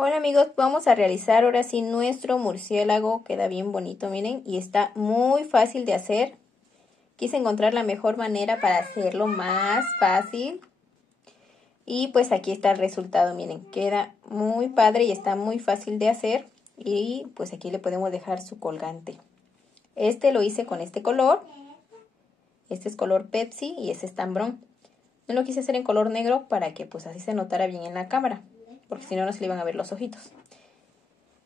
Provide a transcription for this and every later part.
Hola amigos, vamos a realizar ahora sí nuestro murciélago. Queda bien bonito, miren, y está muy fácil de hacer. Quise encontrar la mejor manera para hacerlo más fácil. Y pues aquí está el resultado, miren, queda muy padre y está muy fácil de hacer. Y pues aquí le podemos dejar su colgante. Este lo hice con este color. Este es color Pepsi y este es Tambrón. No lo quise hacer en color negro para que pues así se notara bien en la cámara, porque si no, no se le iban a ver los ojitos.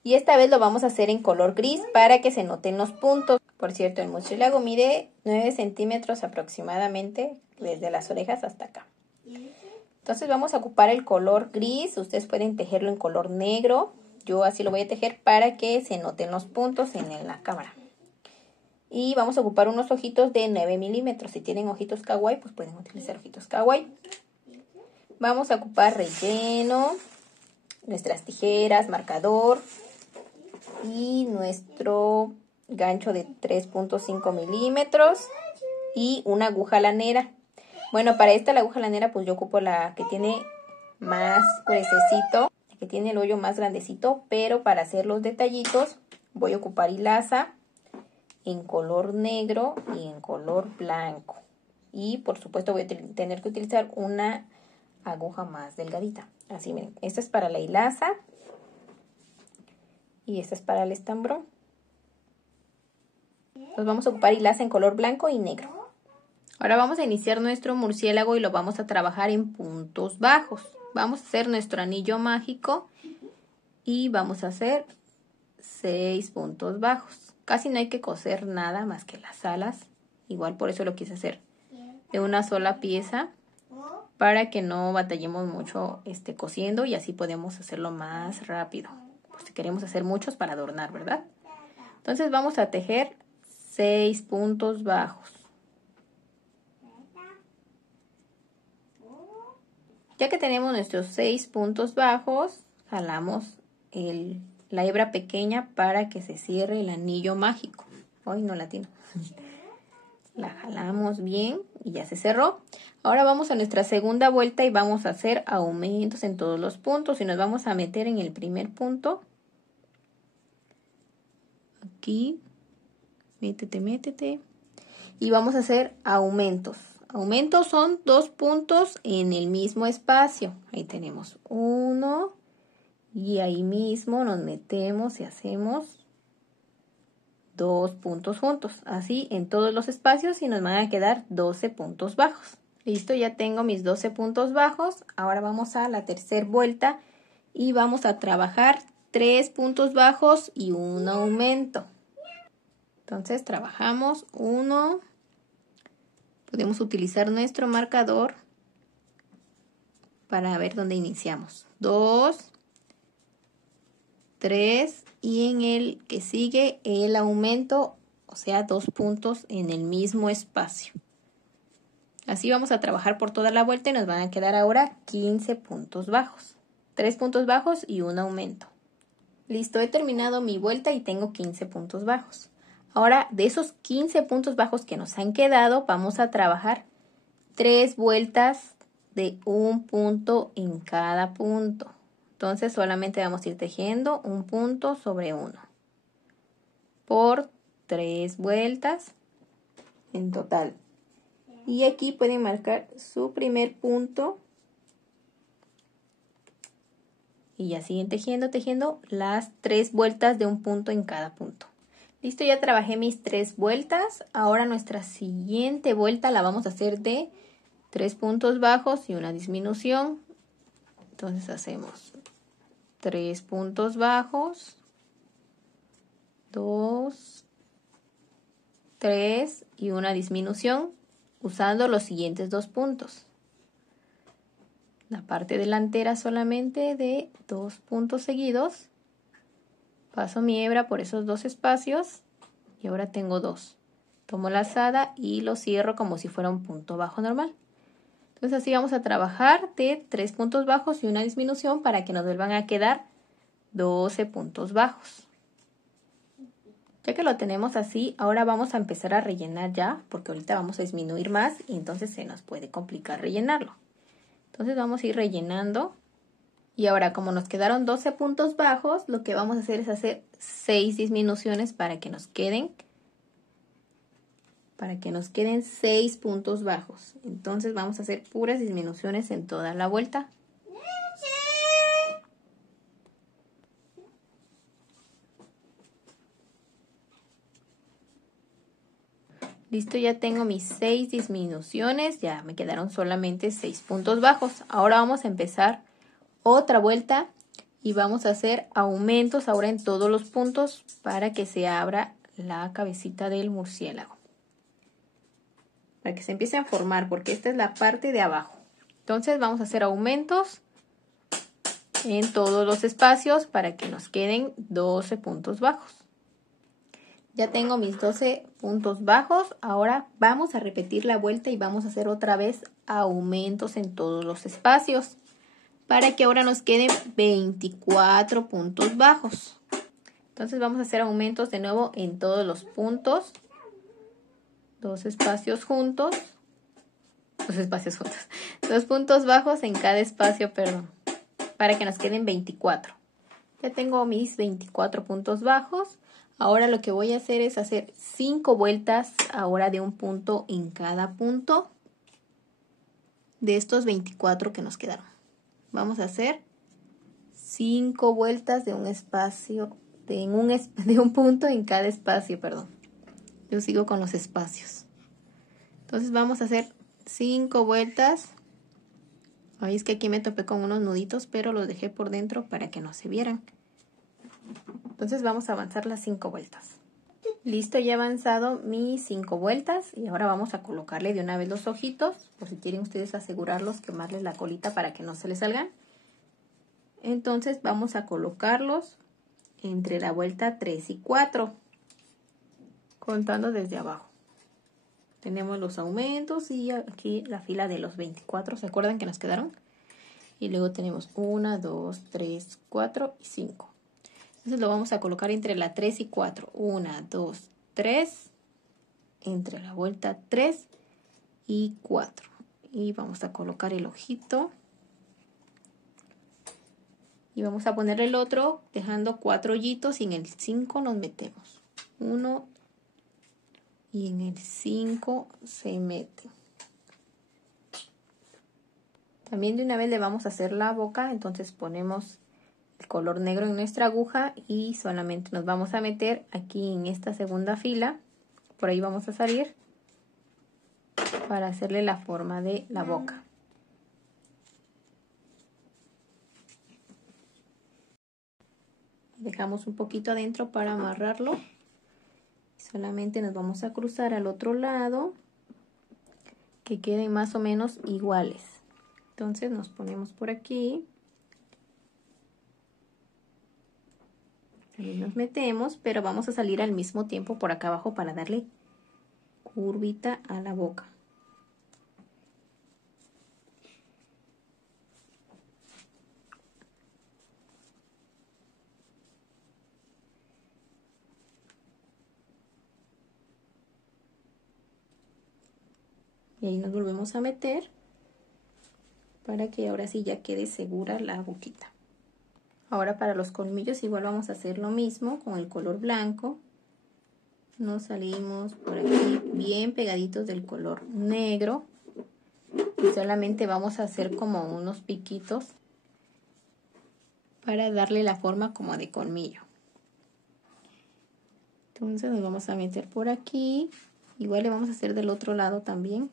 Y esta vez lo vamos a hacer en color gris para que se noten los puntos. Por cierto, el murciélago mide 9 centímetros aproximadamente desde las orejas hasta acá. Entonces vamos a ocupar el color gris. Ustedes pueden tejerlo en color negro. Yo así lo voy a tejer para que se noten los puntos en la cámara. Y vamos a ocupar unos ojitos de 9 milímetros. Si tienen ojitos kawaii, pues pueden utilizar ojitos kawaii. Vamos a ocupar relleno, nuestras tijeras, marcador y nuestro gancho de 3.5 milímetros y una aguja lanera. Bueno, para esta la aguja lanera pues yo ocupo la que tiene más gruesecito, la que tiene el hoyo más grandecito, pero para hacer los detallitos voy a ocupar hilaza en color negro y en color blanco. Y por supuesto voy a tener que utilizar una aguja más delgadita. Así, miren, esta es para la hilaza y esta es para el estambrón. Nos vamos a ocupar hilaza en color blanco y negro. Ahora vamos a iniciar nuestro murciélago y lo vamos a trabajar en puntos bajos. Vamos a hacer nuestro anillo mágico y vamos a hacer 6 puntos bajos. Casi no hay que coser nada más que las alas. Igual por eso lo quise hacer de una sola pieza, para que no batallemos mucho cosiendo y así podemos hacerlo más rápido. Pues si queremos hacer muchos para adornar, ¿verdad? Entonces vamos a tejer 6 puntos bajos. Ya que tenemos nuestros 6 puntos bajos, jalamos la hebra pequeña para que se cierre el anillo mágico. Ay, no latino. La jalamos bien y ya se cerró. Ahora vamos a nuestra segunda vuelta y vamos a hacer aumentos en todos los puntos. Y nos vamos a meter en el primer punto. Aquí. Métete, métete. Y vamos a hacer aumentos. Aumentos son 2 puntos en el mismo espacio. Ahí tenemos 1. Y ahí mismo nos metemos y hacemos 2 puntos juntos. Así en todos los espacios y nos van a quedar 12 puntos bajos. Listo, ya tengo mis 12 puntos bajos. Ahora vamos a la tercera vuelta y vamos a trabajar 3 puntos bajos y un aumento. Entonces trabajamos 1. Podemos utilizar nuestro marcador para ver dónde iniciamos. 2, 3 y en el que sigue el aumento, o sea, 2 puntos en el mismo espacio. Así vamos a trabajar por toda la vuelta y nos van a quedar ahora 15 puntos bajos. 3 puntos bajos y un aumento. Listo, he terminado mi vuelta y tengo 15 puntos bajos. Ahora, de esos 15 puntos bajos que nos han quedado, vamos a trabajar 3 vueltas de un punto en cada punto. Entonces, solamente vamos a ir tejiendo un punto sobre uno. Por 3 vueltas en total. Y aquí pueden marcar su primer punto. Y ya siguen tejiendo las 3 vueltas de un punto en cada punto. Listo, ya trabajé mis 3 vueltas. Ahora nuestra siguiente vuelta la vamos a hacer de 3 puntos bajos y una disminución. Entonces hacemos 3 puntos bajos, 2, 3 y una disminución usando los siguientes 2 puntos. La parte delantera solamente de 2 puntos seguidos. Paso mi hebra por esos 2 espacios y ahora tengo 2. Tomo la lazada y lo cierro como si fuera un punto bajo normal. Entonces así vamos a trabajar de 3 puntos bajos y una disminución para que nos vuelvan a quedar 12 puntos bajos. Ya que lo tenemos así, ahora vamos a empezar a rellenar ya, porque ahorita vamos a disminuir más y entonces se nos puede complicar rellenarlo. Entonces vamos a ir rellenando Y ahora, como nos quedaron 12 puntos bajos, lo que vamos a hacer es hacer 6 disminuciones para que nos queden 6 puntos bajos. Entonces vamos a hacer puras disminuciones en toda la vuelta. Listo, ya tengo mis 6 disminuciones, ya me quedaron solamente 6 puntos bajos. Ahora vamos a empezar otra vuelta y vamos a hacer aumentos ahora en todos los puntos para que se abra la cabecita del murciélago. Para que se empiece a formar, porque esta es la parte de abajo. Entonces vamos a hacer aumentos en todos los espacios para que nos queden 12 puntos bajos. Ya tengo mis 12 puntos bajos. Ahora vamos a repetir la vuelta y vamos a hacer otra vez aumentos en todos los espacios para que ahora nos queden 24 puntos bajos. Entonces vamos a hacer aumentos de nuevo en todos los puntos. Dos espacios juntos. Dos puntos bajos en cada espacio, perdón. Para que nos queden 24. Ya tengo mis 24 puntos bajos. Ahora lo que voy a hacer es hacer 5 vueltas ahora de un punto en cada punto de estos 24 que nos quedaron. Vamos a hacer 5 vueltas de un espacio, de un punto en cada espacio, perdón. Yo sigo con los espacios. Entonces vamos a hacer 5 vueltas. Ahí es que aquí me topé con unos nuditos, pero los dejé por dentro para que no se vieran. Entonces vamos a avanzar las 5 vueltas. Listo, ya he avanzado mis 5 vueltas y ahora vamos a colocarle de una vez los ojitos, por si quieren ustedes asegurarlos, quemarles la colita para que no se les salgan. Entonces vamos a colocarlos entre la vuelta 3 y 4, contando desde abajo. Tenemos los aumentos y aquí la fila de los 24, ¿se acuerdan que nos quedaron? Y luego tenemos 1, 2, 3, 4 y 5. Entonces lo vamos a colocar entre la 3 y 4. 1, 2, 3. Entre la vuelta 3 y 4. Y vamos a colocar el ojito. Y vamos a poner el otro dejando 4 hoyitos y en el 5 nos metemos. 1 y en el 5 se mete. También de una vez le vamos a hacer la boca, entonces ponemos el color negro en nuestra aguja y solamente nos vamos a meter aquí en esta segunda fila, por ahí vamos a salir para hacerle la forma de la boca. Dejamos un poquito adentro para amarrarlo. Solamente nos vamos a cruzar al otro lado, que queden más o menos iguales. Entonces nos ponemos por aquí. Ahí nos metemos, pero vamos a salir al mismo tiempo por acá abajo para darle curvita a la boca. Y ahí nos volvemos a meter para que ahora sí ya quede segura la boquita. Ahora para los colmillos igual vamos a hacer lo mismo con el color blanco. Nos salimos por aquí bien pegaditos del color negro. Y solamente vamos a hacer como unos piquitos para darle la forma como de colmillo. Entonces nos vamos a meter por aquí. Igual le vamos a hacer del otro lado también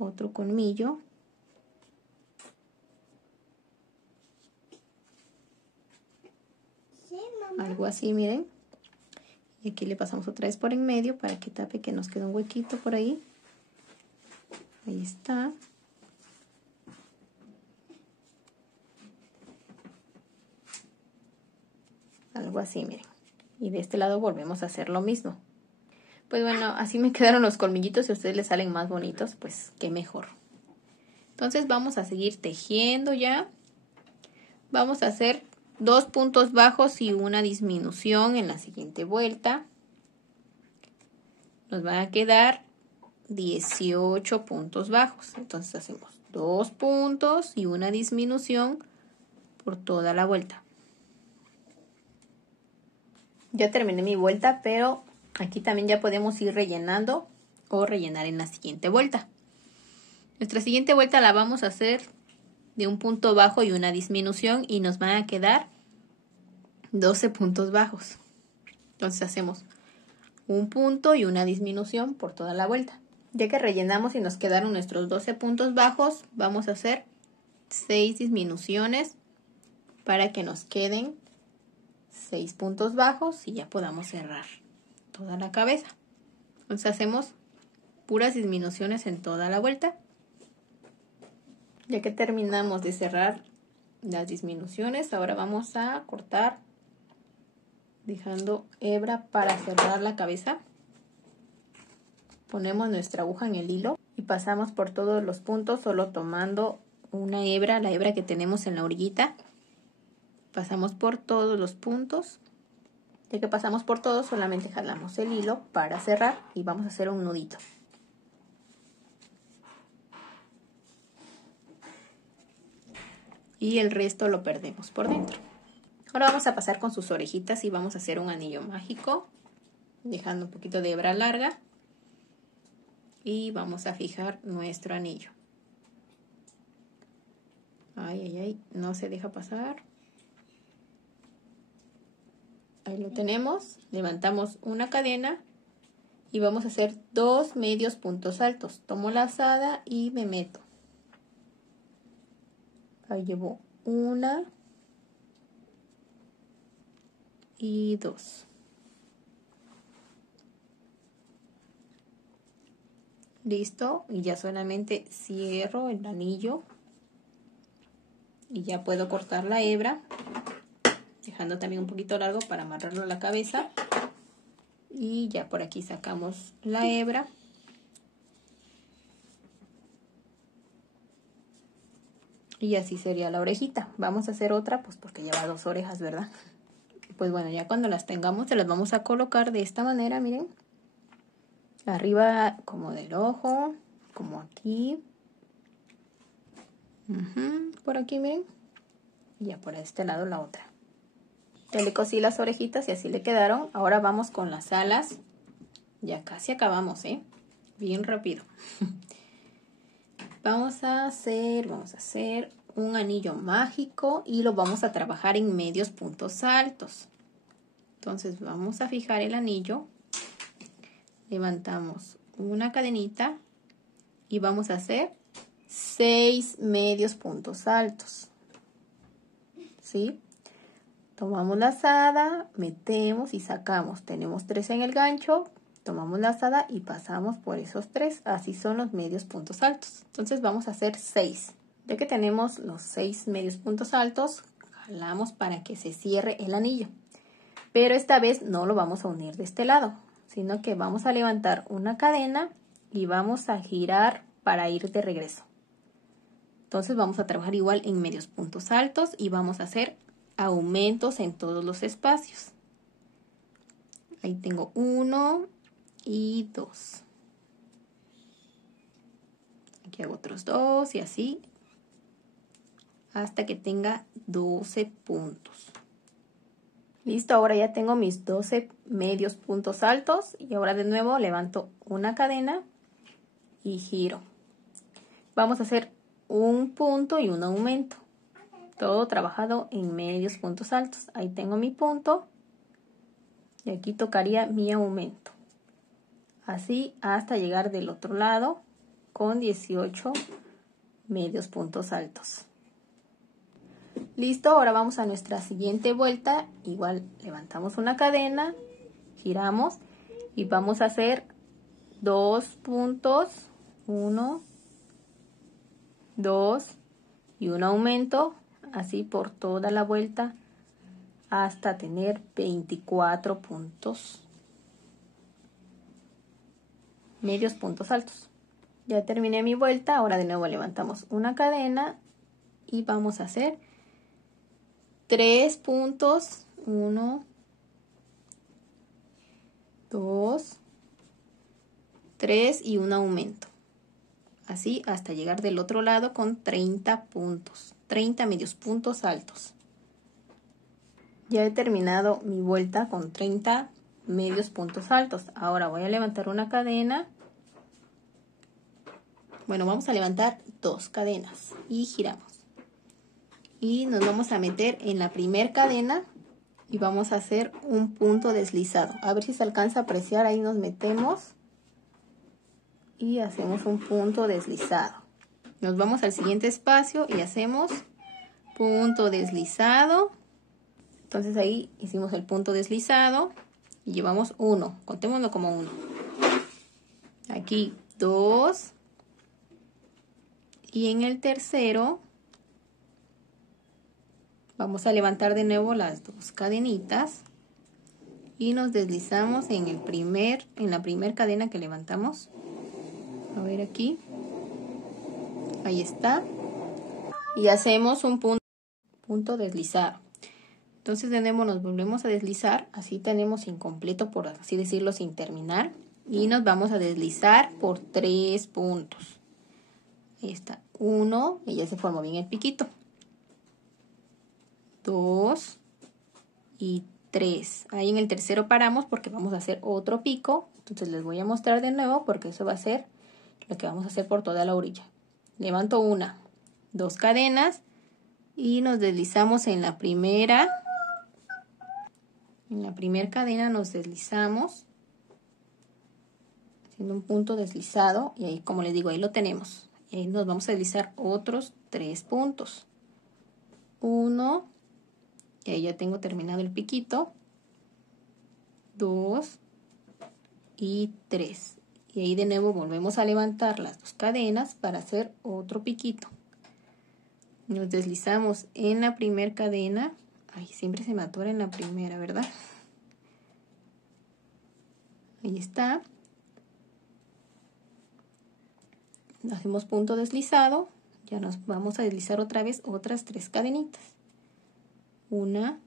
otro colmillo. Algo así, miren. Y aquí le pasamos otra vez por en medio para que tape, que nos quede un huequito por ahí. Ahí está. Algo así, miren. Y de este lado volvemos a hacer lo mismo. Pues bueno, así me quedaron los colmillitos. Si a ustedes les salen más bonitos, pues qué mejor. Entonces vamos a seguir tejiendo ya. Vamos a hacer 2 puntos bajos y una disminución en la siguiente vuelta. Nos van a quedar 18 puntos bajos. Entonces hacemos 2 puntos y una disminución por toda la vuelta. Ya terminé mi vuelta, pero aquí también ya podemos ir rellenando o rellenar en la siguiente vuelta. Nuestra siguiente vuelta la vamos a hacer de un punto bajo y una disminución y nos van a quedar 12 puntos bajos. Entonces hacemos un punto y una disminución por toda la vuelta. Ya que rellenamos y nos quedaron nuestros 12 puntos bajos, vamos a hacer 6 disminuciones para que nos queden 6 puntos bajos y ya podamos cerrar toda la cabeza. Entonces hacemos puras disminuciones en toda la vuelta. Ya que terminamos de cerrar las disminuciones, ahora vamos a cortar dejando hebra para cerrar la cabeza. Ponemos nuestra aguja en el hilo y pasamos por todos los puntos solo tomando una hebra, la hebra que tenemos en la orillita. Pasamos por todos los puntos. Ya que pasamos por todos, solamente jalamos el hilo para cerrar y vamos a hacer un nudito. Y el resto lo perdemos por dentro. Ahora vamos a pasar con sus orejitas y vamos a hacer un anillo mágico, dejando un poquito de hebra larga. Y vamos a fijar nuestro anillo. Ay, ay, ay, no se deja pasar. Ahí lo tenemos. Levantamos una cadena y vamos a hacer 2 medios puntos altos. Tomo la lazada y me meto. Ahí llevo 1 y 2. Listo, y ya solamente cierro el anillo y ya puedo cortar la hebra, dejando también un poquito largo para amarrarlo a la cabeza. Y ya por aquí sacamos la hebra. Y así sería la orejita. Vamos a hacer otra, pues porque lleva 2 orejas, ¿verdad? Pues bueno, ya cuando las tengamos, se las vamos a colocar de esta manera, miren. Arriba como del ojo, como aquí. Por aquí, miren. Y ya por este lado la otra. Ya le cosí las orejitas y así le quedaron. Ahora vamos con las alas. Ya casi acabamos, ¿eh? Bien rápido. Vamos a hacer un anillo mágico y lo vamos a trabajar en medios puntos altos. Entonces vamos a fijar el anillo. Levantamos una cadenita y vamos a hacer 6 medios puntos altos. ¿Sí? Tomamos la lazada, metemos y sacamos. Tenemos 3 en el gancho, tomamos la lazada y pasamos por esos 3. Así son los medios puntos altos. Entonces vamos a hacer 6. Ya que tenemos los 6 medios puntos altos, jalamos para que se cierre el anillo. Pero esta vez no lo vamos a unir de este lado, sino que vamos a levantar una cadena y vamos a girar para ir de regreso. Entonces vamos a trabajar igual en medios puntos altos y vamos a hacer aumentos en todos los espacios. Ahí tengo 1 y 2. Aquí hago otros 2 y así hasta que tenga 12 puntos. Listo, ahora ya tengo mis 12 medios puntos altos y ahora de nuevo levanto una cadena y giro. Vamos a hacer un punto y un aumento. Todo trabajado en medios puntos altos. Ahí tengo mi punto y aquí tocaría mi aumento. Así hasta llegar del otro lado con 18 medios puntos altos. Listo, ahora vamos a nuestra siguiente vuelta. Igual levantamos una cadena, giramos y vamos a hacer 2 puntos, 1, 2 y un aumento, así por toda la vuelta hasta tener 24 puntos, medios puntos altos. Ya terminé mi vuelta, ahora de nuevo levantamos una cadena y vamos a hacer 3 puntos, 1, 2, 3 y un aumento. Así hasta llegar del otro lado con 30 puntos, 30 medios puntos altos. Ya he terminado mi vuelta con 30 medios puntos altos. Ahora voy a levantar una cadena. Bueno, vamos a levantar 2 cadenas y giramos. Y nos vamos a meter en la primera cadena y vamos a hacer un punto deslizado. A ver si se alcanza a apreciar, ahí nos metemos y hacemos un punto deslizado. Nos vamos al siguiente espacio y hacemos punto deslizado. Entonces ahí hicimos el punto deslizado y llevamos 1, contémoslo como 1. Aquí 2 y en el tercero vamos a levantar de nuevo las 2 cadenitas y nos deslizamos en la primera cadena que levantamos. A ver aquí, ahí está, y hacemos un punto deslizado. Entonces de nuevo nos volvemos a deslizar, así tenemos incompleto, por así decirlo, sin terminar, y nos vamos a deslizar por 3 puntos. Ahí está, 1, y ya se formó bien el piquito. 2 y 3. Ahí en el tercero paramos porque vamos a hacer otro pico. Entonces les voy a mostrar de nuevo porque eso va a ser lo que vamos a hacer por toda la orilla. Levanto 1, 2 cadenas y nos deslizamos en la primera. En la primera cadena nos deslizamos haciendo un punto deslizado y ahí, como les digo, ahí lo tenemos. Y ahí nos vamos a deslizar otros 3 puntos. 1, y ahí ya tengo terminado el piquito. 2 y 3. Y ahí de nuevo volvemos a levantar las 2 cadenas para hacer otro piquito. Nos deslizamos en la primera cadena. Ay, siempre se me atora en la primera, ¿verdad? Ahí está. Hacemos punto deslizado. Ya nos vamos a deslizar otra vez otras 3 cadenitas. 1,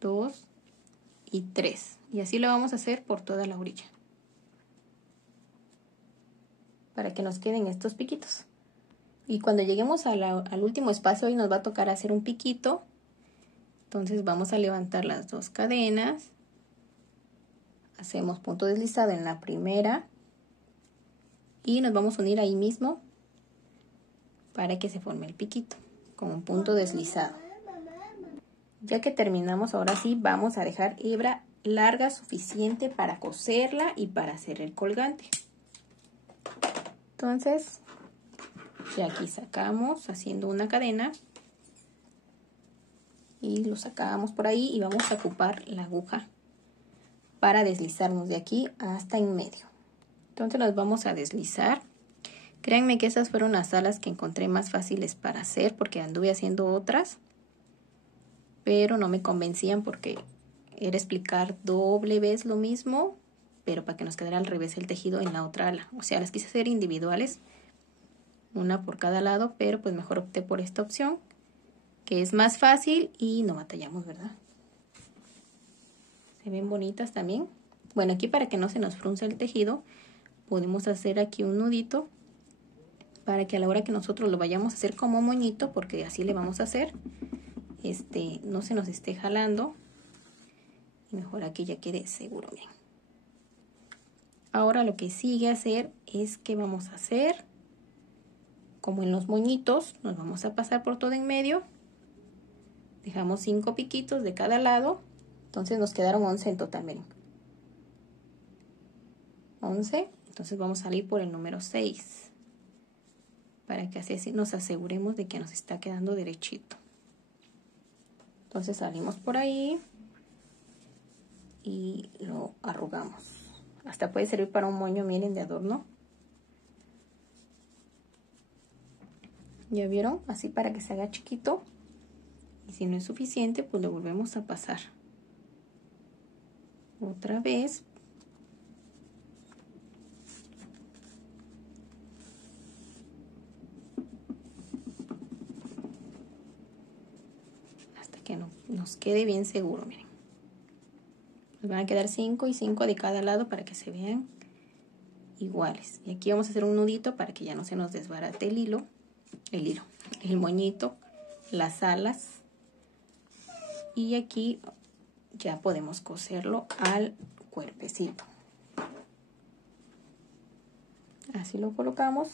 2 y 3. Y así lo vamos a hacer por toda la orilla, para que nos queden estos piquitos. Y cuando lleguemos al último espacio, hoy nos va a tocar hacer un piquito. Entonces vamos a levantar las 2 cadenas. Hacemos punto deslizado en la primera. Y nos vamos a unir ahí mismo para que se forme el piquito con un punto deslizado. Ya que terminamos, ahora sí vamos a dejar hebra larga suficiente para coserla y para hacer el colgante. Entonces, ya aquí sacamos haciendo una cadena y lo sacamos por ahí y vamos a ocupar la aguja para deslizarnos de aquí hasta en medio. Entonces nos vamos a deslizar. Créanme que esas fueron las alas que encontré más fáciles para hacer porque anduve haciendo otras, pero no me convencían porque era explicar doble vez lo mismo, pero para que nos quedara al revés el tejido en la otra ala. O sea, las quise hacer individuales, una por cada lado, pero pues mejor opté por esta opción, que es más fácil y no batallamos, ¿verdad? Se ven bonitas también. Bueno, aquí para que no se nos frunce el tejido, podemos hacer aquí un nudito para que a la hora que nosotros lo vayamos a hacer como moñito, porque así le vamos a hacer, no se nos esté jalando. Y mejor aquí ya quede seguro bien. Ahora lo que sigue hacer es que vamos a hacer, como en los moñitos, nos vamos a pasar por todo en medio. Dejamos 5 piquitos de cada lado. Entonces nos quedaron 11 en total, miren. 11. Entonces vamos a salir por el número 6. Para que así nos aseguremos de que nos está quedando derechito. Entonces salimos por ahí y lo arrugamos. Hasta puede servir para un moño, miren, de adorno. ¿Ya vieron? Así para que se haga chiquito. Y si no es suficiente, pues lo volvemos a pasar. Otra vez. Hasta que nos quede bien seguro, miren. Nos van a quedar 5 y 5 de cada lado para que se vean iguales. Y aquí vamos a hacer un nudito para que ya no se nos desbarate el moñito, las alas. Y aquí ya podemos coserlo al cuerpecito. Así lo colocamos.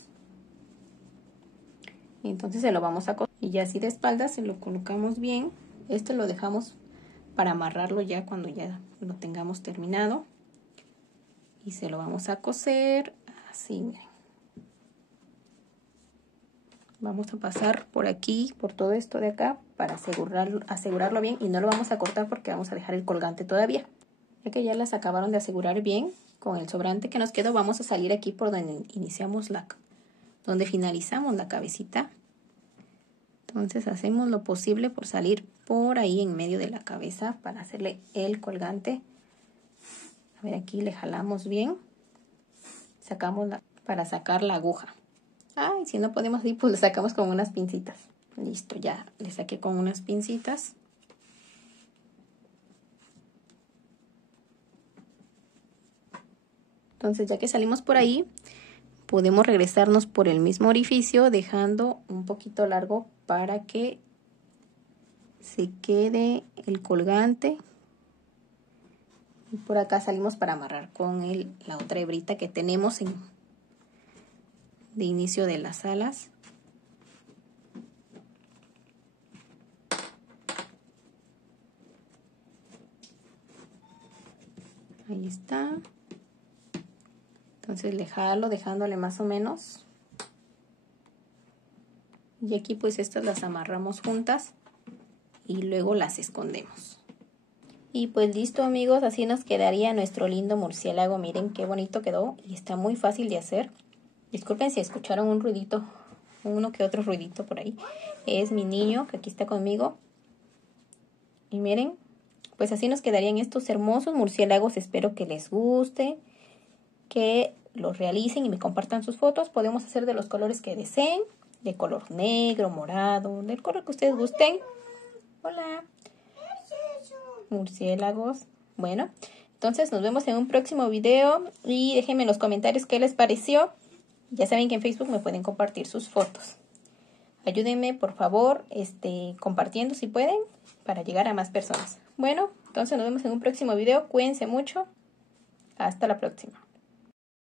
Y entonces se lo vamos a coser. Y ya así de espaldas se lo colocamos bien. Este lo dejamos para amarrarlo ya cuando ya lo tengamos terminado. Y se lo vamos a coser así, miren. Vamos a pasar por aquí, por todo esto de acá, para asegurarlo bien. Y no lo vamos a cortar porque vamos a dejar el colgante todavía. Ya que ya las acabaron de asegurar bien, con el sobrante que nos quedó, vamos a salir aquí por donde iniciamos donde finalizamos la cabecita. Entonces hacemos lo posible por salir por ahí en medio de la cabeza para hacerle el colgante. A ver, aquí le jalamos bien. Sacamos para sacar la aguja. Y si no podemos ir, pues lo sacamos con unas pincitas. Listo, ya le saqué con unas pincitas. Entonces, ya que salimos por ahí, podemos regresarnos por el mismo orificio, dejando un poquito largo para que se quede el colgante. Y por acá salimos para amarrar con la otra hebrita que tenemos de inicio de las alas. Ahí está. Entonces le jalo dejándole más o menos. Y aquí pues estas las amarramos juntas y luego las escondemos. Y pues listo, amigos, así nos quedaría nuestro lindo murciélago. Miren qué bonito quedó y está muy fácil de hacer. Disculpen si escucharon un ruidito, uno que otro ruidito por ahí. Es mi niño que aquí está conmigo. Y miren, pues así nos quedarían estos hermosos murciélagos. Espero que les guste, que los realicen y me compartan sus fotos. Podemos hacer de los colores que deseen, de color negro, morado, del color que ustedes gusten. Hola. Murciélagos. Bueno, entonces nos vemos en un próximo video y déjenme en los comentarios qué les pareció. Ya saben que en Facebook me pueden compartir sus fotos. Ayúdenme, por favor, compartiendo si pueden, para llegar a más personas. Bueno, entonces nos vemos en un próximo video. Cuídense mucho. Hasta la próxima.